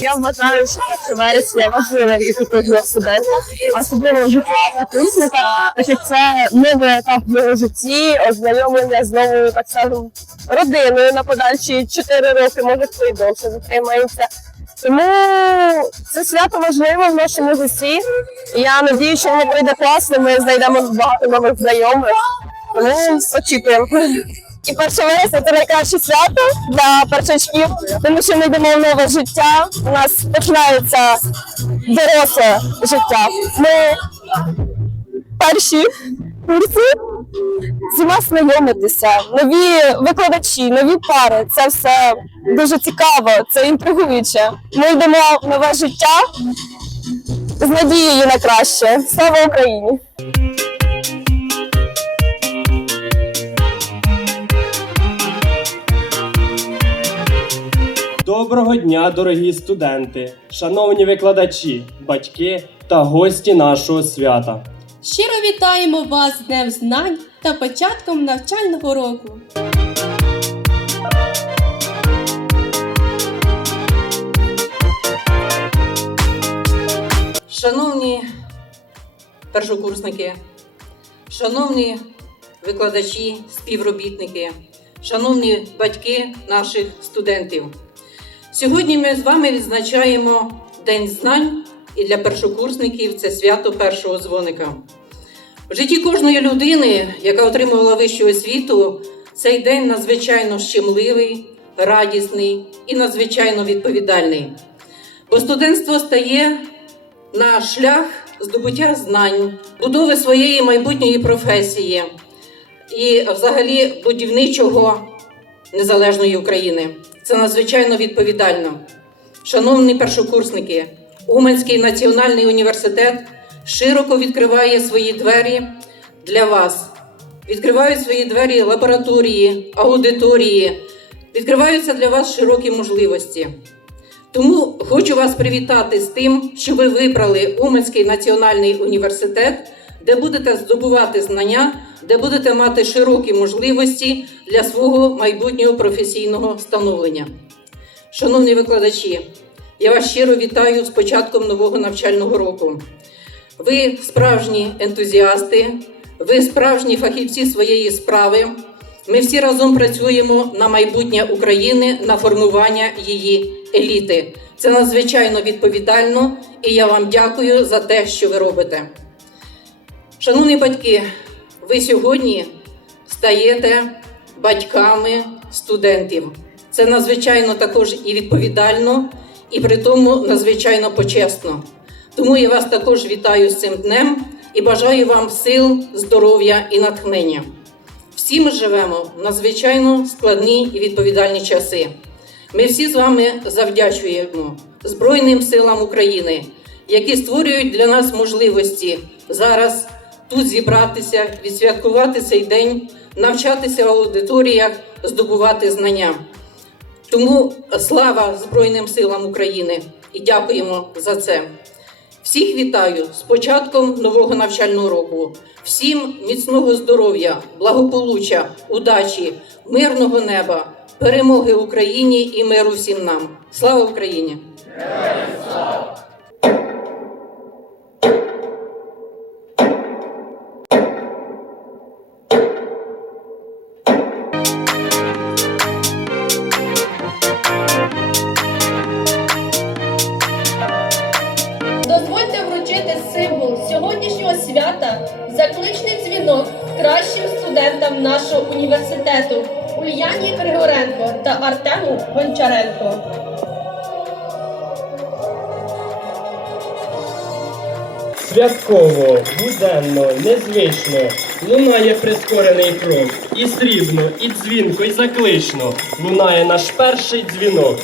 Я вважаю, що 1 вересня важливе і культурне студента, особливо життя так як це новий етап в його житті, ознайомлення з новою, так скажемо, родиною на подальші 4 роки, може й довше затримається. Тому це свято важливе в нашому житті. Я надію, що воно пройде класно, ми знайдемо багато нових знайомих. Тому очікуємо. І перше вересня це найкраще свято для першачків, тому що ми йдемо в нове життя. У нас починається доросле життя. Ми перші курси з усіма знайомитися, нові викладачі, нові пари. Це все дуже цікаво, це інтригуюче. Ми йдемо в нове життя з надією на краще. Слава Україні! Доброго дня, дорогі студенти, шановні викладачі, батьки та гості нашого свята. Щиро вітаємо вас з Днем знань та початком навчального року. Шановні першокурсники, шановні викладачі, співробітники, шановні батьки наших студентів. Сьогодні ми з вами відзначаємо День знань, і для першокурсників це свято першого дзвоника. В житті кожної людини, яка отримувала вищу освіту, цей день надзвичайно щемливий, радісний і надзвичайно відповідальний. Бо студентство стає на шлях здобуття знань, будови своєї майбутньої професії і, взагалі, будівничого незалежної України. Це надзвичайно відповідально. Шановні першокурсники, Уманський національний університет широко відкриває свої двері для вас. Відкривають свої двері лабораторії, аудиторії, відкриваються для вас широкі можливості. Тому хочу вас привітати з тим, що ви вибрали Уманський національний університет, де будете здобувати знання, де будете мати широкі можливості для свого майбутнього професійного становлення. Шановні викладачі, я вас щиро вітаю з початком нового навчального року. Ви справжні ентузіасти, ви справжні фахівці своєї справи. Ми всі разом працюємо на майбутнє України, на формування її еліти. Це надзвичайно відповідально, і я вам дякую за те, що ви робите. Шановні батьки, ви сьогодні стаєте батьками студентів. Це надзвичайно також і відповідально, і при тому надзвичайно почесно. Тому я вас також вітаю з цим днем і бажаю вам сил, здоров'я і натхнення. Всі ми живемо в надзвичайно складні і відповідальні часи. Ми всі з вами завдячуємо Збройним силам України, які створюють для нас можливості зараз тут зібратися, відсвяткувати цей день, навчатися в аудиторіях, здобувати знання. Тому слава Збройним силам України і дякуємо за це. Всіх вітаю з початком нового навчального року. Всім міцного здоров'я, благополуччя, удачі, мирного неба, перемоги Україні і миру всім нам. Слава Україні! Дозвольте символ сьогоднішнього свята закличний дзвінок кращим студентам нашого університету Ульяні Григоренко та Артему Гончаренко. Святково, буденно, незвично лунає прискорений крок. І срібно, і дзвінко, і заклично лунає наш перший дзвінок.